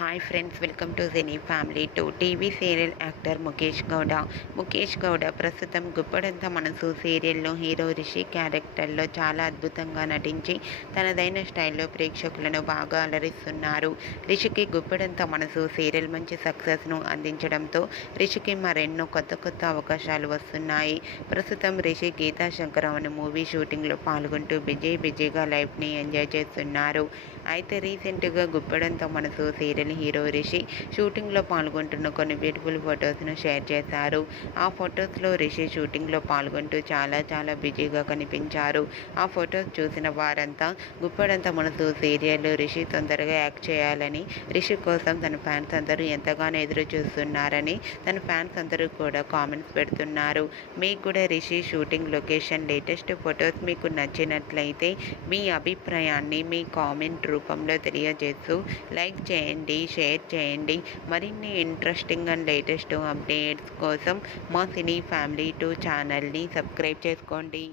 Hi friends, welcome to cine family two. TV serial actor Mukesh Gowda ప్రస్తుతం గుప్పడంత మనసు సీరియల్లో హీరో రిషి క్యారెక్టర్లో చాలా అద్భుతంగా నటించి తనదైన స్టైల్లో ప్రేక్షకులను బాగా అలరిస్తున్నారు. రిషికి గుప్పడంత మనసు సీరియల్ మంచి సక్సెస్ను అందించడంతో రిషికి మరెన్నో కొత్త అవకాశాలు వస్తున్నాయి. ప్రస్తుతం రిషి గీతా శంకరం అనే మూవీ షూటింగ్లో పాల్గొంటూ బిజీగా లైఫ్ని ఎంజాయ్ చేస్తున్నారు. అయితే రీసెంట్గా గుప్పడంత మనసు సీరియల్ హీరో రిషి షూటింగ్లో పాల్గొంటున్న కొన్ని బ్యూటిఫుల్ ఫొటోస్ను షేర్ చేశారు. ఆ ఫొటోస్లో రిషి షూటింగ్లో పాల్గొంటూ చాలా బిజీగా కనిపించారు. ఆ ఫొటోస్ చూసిన వారంతా గుప్పడంత మనసు సీరియల్ రిషి తొందరగా యాక్ట్ చేయాలని, రిషి కోసం తన ఫ్యాన్స్ అందరూ ఎంతగానో ఎదురు చూస్తున్నారని తన ఫ్యాన్స్ అందరూ కూడా కామెంట్స్ పెడుతున్నారు. మీకు కూడా Rishi shooting location latest photos మీకు నచ్చినట్లయితే మీ అభిప్రాయాన్ని మీ కామెంట్ రూపంలో తెలియజేస్తూ లైక్ చేయండి, షేర్ చేయండి. మరిన్ని ఇంట్రెస్టింగ్ అండ్ లేటెస్ట్ అప్డేట్స్ కోసం మా సినీ ఫ్యామిలీ 2 ఛానల్ని సబ్స్క్రైబ్ చేసుకోండి.